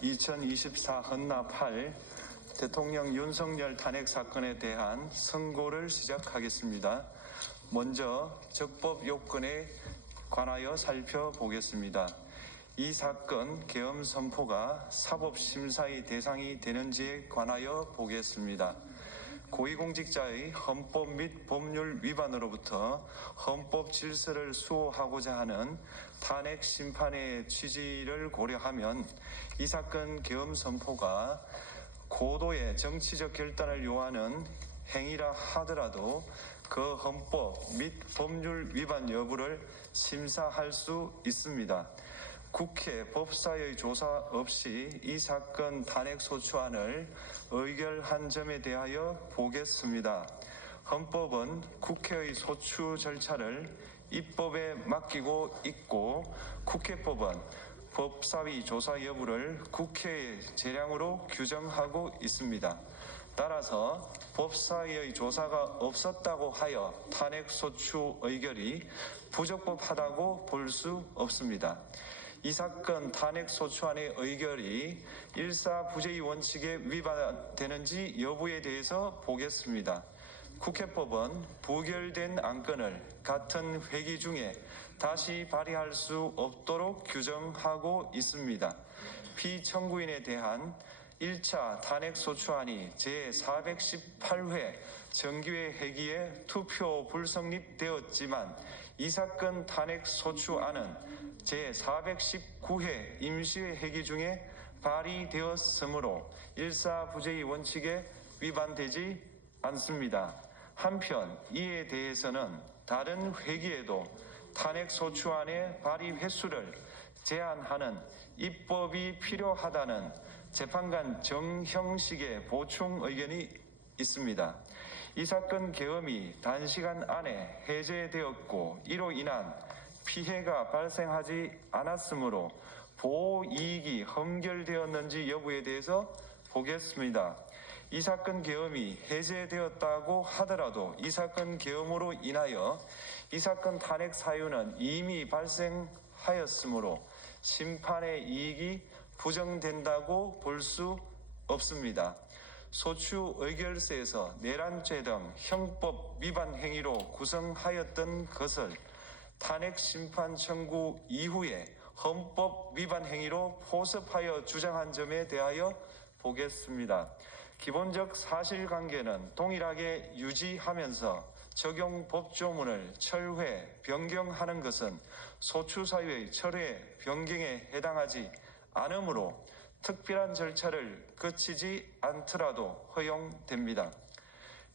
2024 헌나 8 대통령 윤석열 탄핵 사건에 대한 선고를 시작하겠습니다. 먼저 적법 요건에 관하여 살펴보겠습니다. 이 사건 계엄 선포가 사법심사의 대상이 되는지에 관하여 보겠습니다. 고위공직자의 헌법 및 법률 위반으로부터 헌법 질서를 수호하고자 하는 탄핵 심판의 취지를 고려하면 이 사건 계엄 선포가 고도의 정치적 결단을 요하는 행위라 하더라도 그 헌법 및 법률 위반 여부를 심사할 수 있습니다. 국회 법사의 조사 없이 이 사건 탄핵 소추안을 의결한 점에 대하여 보겠습니다. 헌법은 국회의 소추 절차를 입법에 맡기고 있고 국회법은 법사위 조사 여부를 국회의 재량으로 규정하고 있습니다. 따라서 법사위의 조사가 없었다고 하여 탄핵 소추 의결이 부적법하다고 볼 수 없습니다. 이 사건 탄핵 소추안의 의결이 일사부재의 원칙에 위반되는지 여부에 대해서 보겠습니다. 국회법은 부결된 안건을 같은 회기 중에 다시 발의할 수 없도록 규정하고 있습니다. 피청구인에 대한 1차 탄핵소추안이 제418회 정기회 회기에 투표 불성립되었지만 이 사건 탄핵소추안은 제419회 임시회 회기 중에 발의되었으므로 일사부재의 원칙에 위반되지 않습니다. 한편 이에 대해서는 다른 회기에도 탄핵소추안의 발의 횟수를 제한하는 입법이 필요하다는 재판관 정형식의 보충 의견이 있습니다. 이 사건 계엄이 단시간 안에 해제되었고 이로 인한 피해가 발생하지 않았으므로 보호 이익이 험결되었는지 여부에 대해서 보겠습니다. 이 사건 계엄이 해제되었다고 하더라도 이 사건 계엄으로 인하여 이 사건 탄핵 사유는 이미 발생하였으므로 심판의 이익이 부정된다고 볼 수 없습니다. 소추 의결서에서 내란죄 등 형법 위반 행위로 구성하였던 것을 탄핵 심판 청구 이후에 헌법 위반 행위로 포섭하여 주장한 점에 대하여 보겠습니다. 기본적 사실관계는 동일하게 유지하면서 적용 법조문을 철회, 변경하는 것은 소추사유의 철회, 변경에 해당하지 않으므로 특별한 절차를 거치지 않더라도 허용됩니다.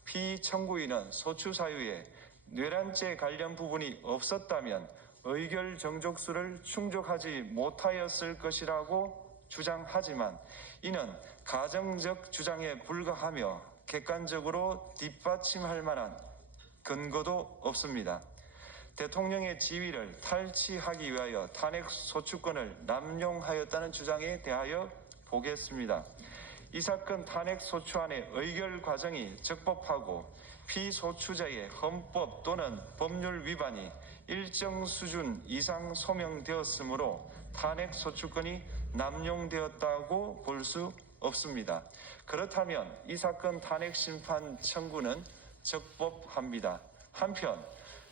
피청구인은 소추사유에 내란죄 관련 부분이 없었다면 의결 정족수를 충족하지 못하였을 것이라고 주장하지만 이는 가정적 주장에 불과하며 객관적으로 뒷받침할 만한 근거도 없습니다. 대통령의 지위를 탈취하기 위하여 탄핵 소추권을 남용하였다는 주장에 대하여 보겠습니다. 이 사건 탄핵 소추안의 의결 과정이 적법하고 피소추자의 헌법 또는 법률 위반이 일정 수준 이상 소명되었으므로 탄핵 소추권이 남용되었다고 볼 수 없습니다. 그렇다면 이 사건 탄핵 심판 청구는 적법합니다. 한편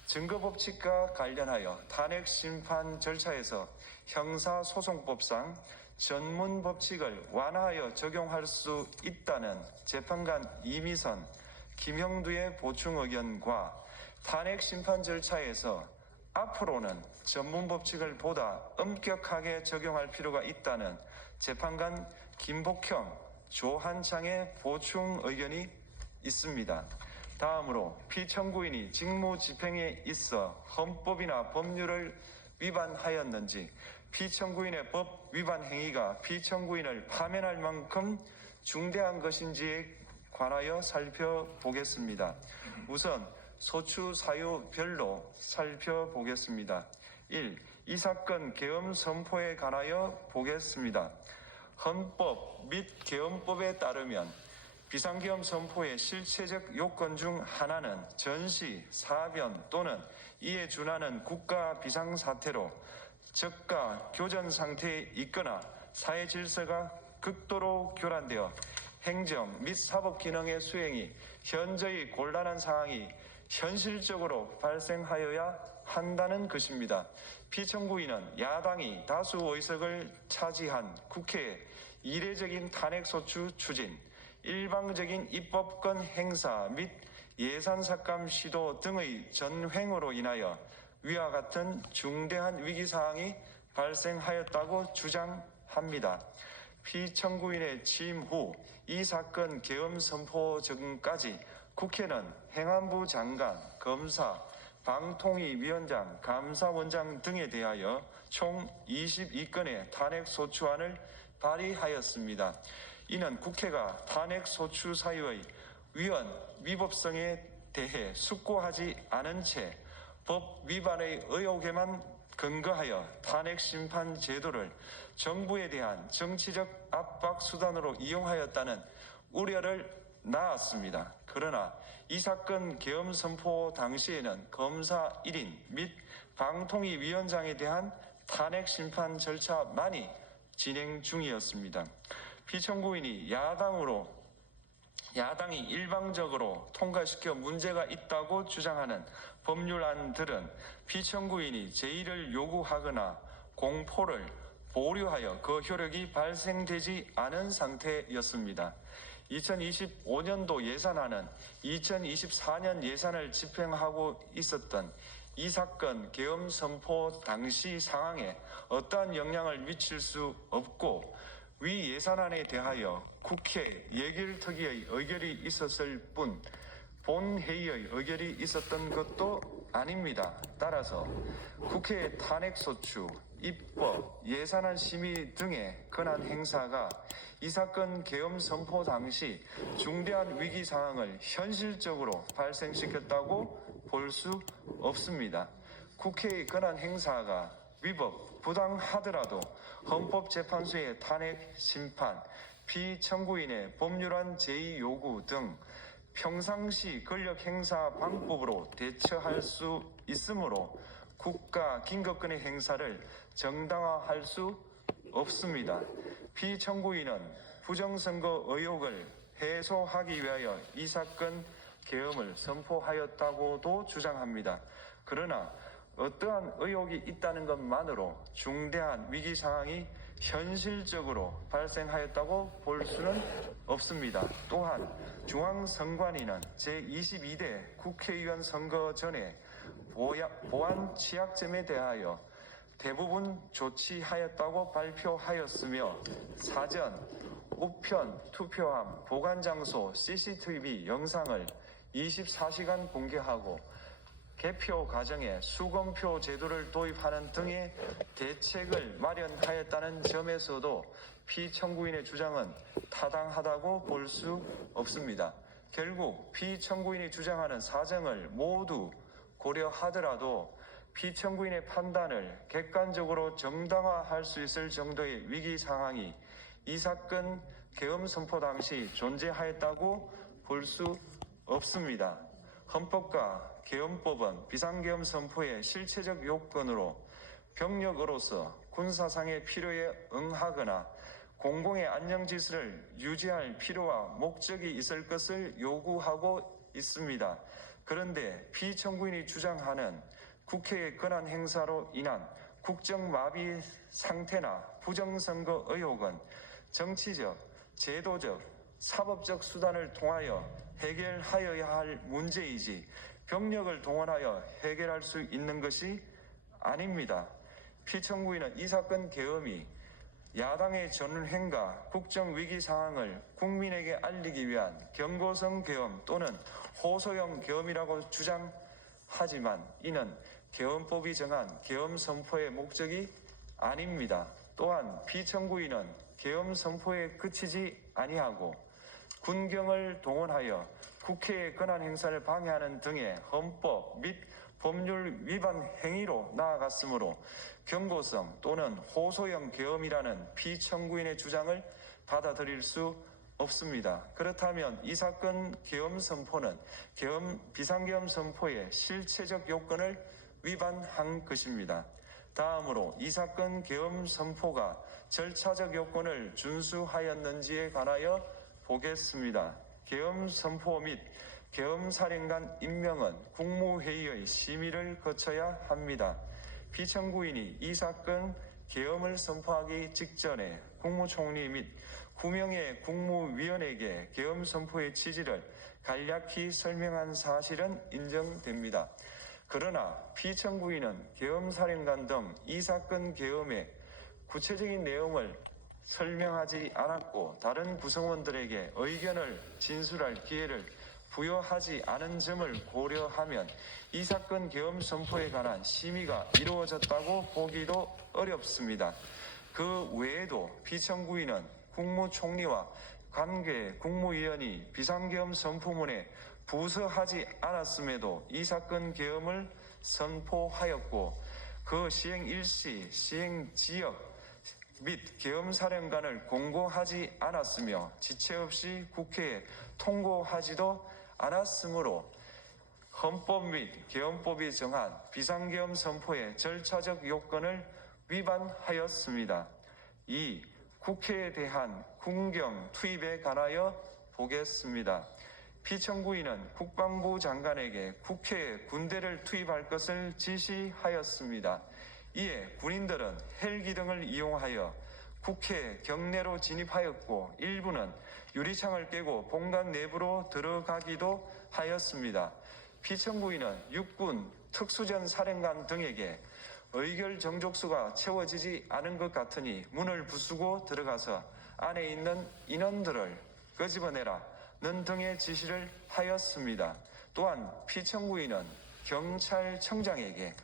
증거법칙과 관련하여 탄핵 심판 절차에서 형사소송법상 전문법칙을 완화하여 적용할 수 있다는 재판관 이미선, 김형두의 보충 의견과 탄핵 심판 절차에서 앞으로는 전문법칙을 보다 엄격하게 적용할 필요가 있다는 재판관 김복형, 조한창의 보충 의견이 있습니다. 다음으로 피청구인이 직무집행에 있어 헌법이나 법률을 위반하였는지 피청구인의 법 위반 행위가 피청구인을 파면할 만큼 중대한 것인지에 관하여 살펴보겠습니다. 우선 소추 사유별로 살펴보겠습니다. 1. 이 사건 계엄 선포에 관하여 보겠습니다. 헌법 및 계엄법에 따르면 비상계엄 선포의 실체적 요건 중 하나는 전시, 사변 또는 이에 준하는 국가 비상사태로 저가 교전 상태에 있거나 사회 질서가 극도로 교란되어 행정 및 사법 기능의 수행이 현저히 곤란한 상황이 현실적으로 발생하여야 한다는 것입니다. 피청구인은 야당이 다수 의석을 차지한 국회의 이례적인 탄핵소추 추진, 일방적인 입법권 행사 및 예산 삭감 시도 등의 전횡으로 인하여 위와 같은 중대한 위기사항이 발생하였다고 주장합니다. 피청구인의 취임 후 이 사건 계엄 선포 전까지 국회는 행안부 장관, 검사, 방통위위원장, 감사원장 등에 대하여 총 22건의 탄핵소추안을 발의하였습니다. 이는 국회가 탄핵소추 사유의 위헌, 위법성에 대해 숙고하지 않은 채 법 위반의 의혹에만 근거하여 탄핵심판 제도를 정부에 대한 정치적 압박 수단으로 이용하였다는 우려를 낳았습니다. 그러나 이 사건 계엄 선포 당시에는 검사 1인 및 방통위위원장에 대한 탄핵심판 절차만이 진행 중이었습니다. 피청구인이 야당이 일방적으로 통과시켜 문제가 있다고 주장하는 법률안들은 피청구인이 제의를 요구하거나 공포를 보류하여 그 효력이 발생되지 않은 상태였습니다. 2025년도 예산안은 2024년 예산을 집행하고 있었던 이 사건 계엄 선포 당시 상황에 어떠한 영향을 미칠 수 없고 위 예산안에 대하여 국회 예결특위의 의결이 있었을 뿐 본회의의 의결이 있었던 것도 아닙니다. 따라서 국회의 탄핵소추, 입법, 예산안 심의 등의 권한 행사가 이 사건 계엄 선포 당시 중대한 위기 상황을 현실적으로 발생시켰다고 볼 수 없습니다. 국회의 권한 행사가 위법, 부당하더라도 헌법재판소의 탄핵 심판, 피청구인의 법률안 제의 요구 등 평상시 권력 행사 방법으로 대처할 수 있으므로 국가 긴급권의 행사를 정당화할 수 없습니다. 피청구인은 부정선거 의혹을 해소하기 위하여 이 사건 계엄을 선포하였다고도 주장합니다. 그러나 어떠한 의혹이 있다는 것만으로 중대한 위기 상황이 현실적으로 발생하였다고 볼 수는 없습니다. 또한 중앙선관위는 제22대 국회의원 선거 전에 보안 취약점에 대하여 대부분 조치하였다고 발표하였으며 사전, 우편, 투표함, 보관장소, CCTV 영상을 24시간 공개하고 개표 과정에 수검표 제도를 도입하는 등의 대책을 마련하였다는 점에서도 피청구인의 주장은 타당하다고 볼 수 없습니다. 결국 피청구인이 주장하는 사정을 모두 고려하더라도 피청구인의 판단을 객관적으로 정당화할 수 있을 정도의 위기 상황이 이 사건 계엄 선포 당시 존재하였다고 볼 수 없습니다. 헌법과 계엄법은 비상계엄 선포의 실체적 요건으로 병력으로서 군사상의 필요에 응하거나 공공의 안정질서를 유지할 필요와 목적이 있을 것을 요구하고 있습니다. 그런데 피청구인이 주장하는 국회의 권한 행사로 인한 국정마비 상태나 부정선거 의혹은 정치적, 제도적, 사법적 수단을 통하여 해결하여야 할 문제이지 병력을 동원하여 해결할 수 있는 것이 아닙니다. 피청구인은 이 사건 계엄이 야당의 전횡과 국정위기 상황을 국민에게 알리기 위한 경고성 계엄 또는 호소형 계엄이라고 주장하지만 이는 계엄법이 정한 계엄 선포의 목적이 아닙니다. 또한 피청구인은 계엄 선포에 그치지 아니하고 군경을 동원하여 국회의 권한 행사를 방해하는 등의 헌법 및 법률 위반 행위로 나아갔으므로 경고성 또는 호소형 계엄이라는 피청구인의 주장을 받아들일 수 없습니다. 그렇다면 이 사건 계엄 선포는 비상계엄 선포의 실체적 요건을 위반한 것입니다. 다음으로 이 사건 계엄 선포가 절차적 요건을 준수하였는지에 관하여 보겠습니다. 계엄 선포 및 계엄 사령관 임명은 국무회의의 심의를 거쳐야 합니다. 피청구인이 이 사건 계엄을 선포하기 직전에 국무총리 및 9명의 국무위원에게 계엄 선포의 취지를 간략히 설명한 사실은 인정됩니다. 그러나 피청구인은 계엄사령관 등 이 사건 계엄의 구체적인 내용을 설명하지 않았고 다른 구성원들에게 의견을 진술할 기회를 부여하지 않은 점을 고려하면 이 사건 계엄 선포에 관한 심의가 이루어졌다고 보기도 어렵습니다. 그 외에도 피청구인은 국무총리와 관계 국무위원이 비상계엄 선포문에 부서하지 않았음에도 이 사건 계엄을 선포하였고 그 시행 일시, 시행 지역 및 계엄사령관을 공고하지 않았으며 지체 없이 국회에 통고하지도 않았으므로 헌법 및 계엄법이 정한 비상계엄 선포의 절차적 요건을 위반하였습니다. 2. 국회에 대한 군경 투입에 관하여 보겠습니다. 피청구인은 국방부 장관에게 국회에 군대를 투입할 것을 지시하였습니다. 이에 군인들은 헬기 등을 이용하여 국회 경내로 진입하였고 일부는 유리창을 깨고 본관 내부로 들어가기도 하였습니다. 피청구인은 육군 특수전 사령관 등에게 의결 정족수가 채워지지 않은 것 같으니 문을 부수고 들어가서 안에 있는 인원들을 끄집어내라는 등의 지시를 하였습니다. 또한 피청구인은 경찰청장에게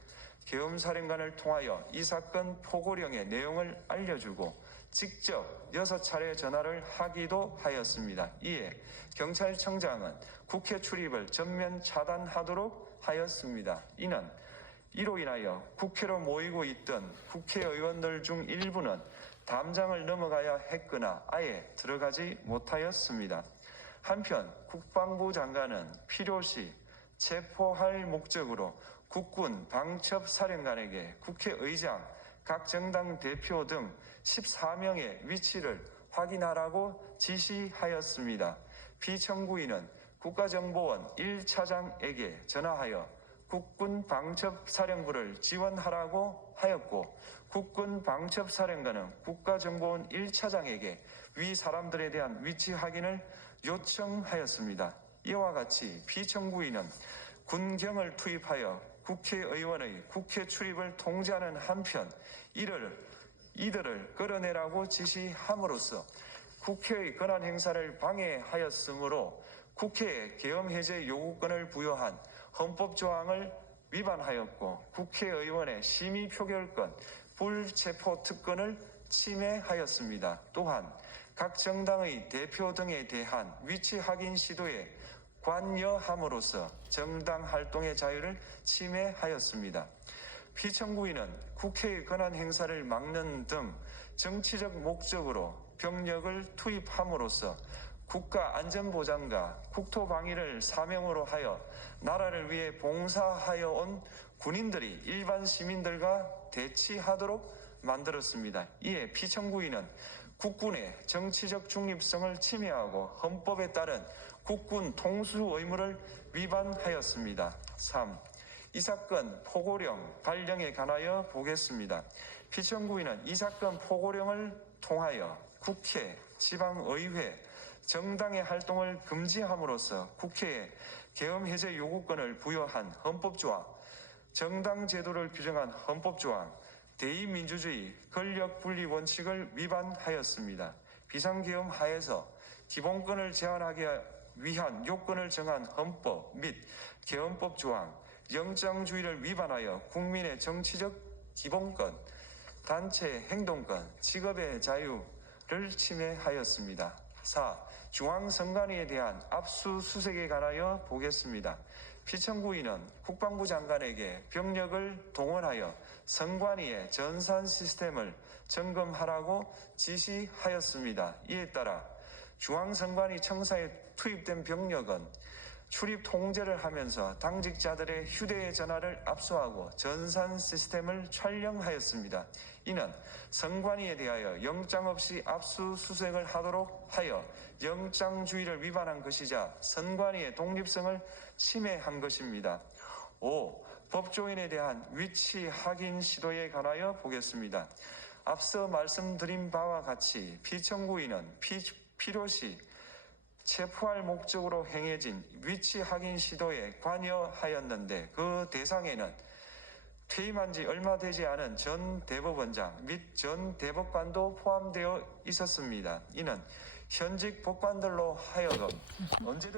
계엄사령관을 통하여 이 사건 포고령의 내용을 알려주고 직접 6차례 전화를 하기도 하였습니다. 이에 경찰청장은 국회 출입을 전면 차단하도록 하였습니다. 이로 인하여 국회로 모이고 있던 국회의원들 중 일부는 담장을 넘어가야 했거나 아예 들어가지 못하였습니다. 한편 국방부 장관은 필요시 체포할 목적으로 국군 방첩사령관에게 국회의장, 각 정당 대표 등 14명의 위치를 확인하라고 지시하였습니다. 피청구인은 국가정보원 1차장에게 전화하여 국군 방첩사령부를 지원하라고 하였고 국군 방첩사령관은 국가정보원 1차장에게 위 사람들에 대한 위치 확인을 요청하였습니다. 이와 같이 피청구인은 군경을 투입하여 국회의원의 국회 출입을 통제하는 한편 이들을 끌어내라고 지시함으로써 국회의 권한 행사를 방해하였으므로 국회에 계엄 해제 요구권을 부여한 헌법 조항을 위반하였고 국회의원의 심의 표결권, 불체포 특권을 침해하였습니다. 또한 각 정당의 대표 등에 대한 위치 확인 시도에 관여함으로써 정당 활동의 자유를 침해하였습니다. 피청구인은 국회의 권한 행사를 막는 등 정치적 목적으로 병력을 투입함으로써 국가 안전보장과 국토방위를 사명으로 하여 나라를 위해 봉사하여 온 군인들이 일반 시민들과 대치하도록 만들었습니다. 이에 피청구인은 국군의 정치적 중립성을 침해하고 헌법에 따른 국군 통수 의무를 위반하였습니다. 3. 이 사건 포고령 발령에 관하여 보겠습니다. 피청구인은 이 사건 포고령을 통하여 국회, 지방의회, 정당의 활동을 금지함으로써 국회에 계엄 해제 요구권을 부여한 헌법조항, 정당 제도를 규정한 헌법조항, 대의민주주의 권력분리 원칙을 위반하였습니다. 비상계엄 하에서 기본권을 제한하기 위한 요건을 정한 헌법 및 계엄법 조항, 영장주의를 위반하여 국민의 정치적 기본권, 단체 행동권, 직업의 자유를 침해하였습니다. 4. 중앙선관위에 대한 압수수색에 관하여 보겠습니다. 피청구인은 국방부 장관에게 병력을 동원하여 선관위의 전산 시스템을 점검하라고 지시하였습니다. 이에 따라 중앙선관위 청사에 투입된 병력은 출입 통제를 하면서 당직자들의 휴대전화를 압수하고 전산 시스템을 촬영하였습니다. 이는 선관위에 대하여 영장 없이 압수수색을 하도록 하여 영장주의를 위반한 것이자 선관위의 독립성을 침해한 것입니다. 5. 법조인에 대한 위치 확인 시도에 관하여 보겠습니다. 앞서 말씀드린 바와 같이 피청구인은 필요시 체포할 목적으로 행해진 위치 확인 시도에 관여하였는데 그 대상에는 퇴임한 지 얼마 되지 않은 전 대법원장 및 전 대법관도 포함되어 있었습니다. 이는 현직 법관들로 하여금 언제든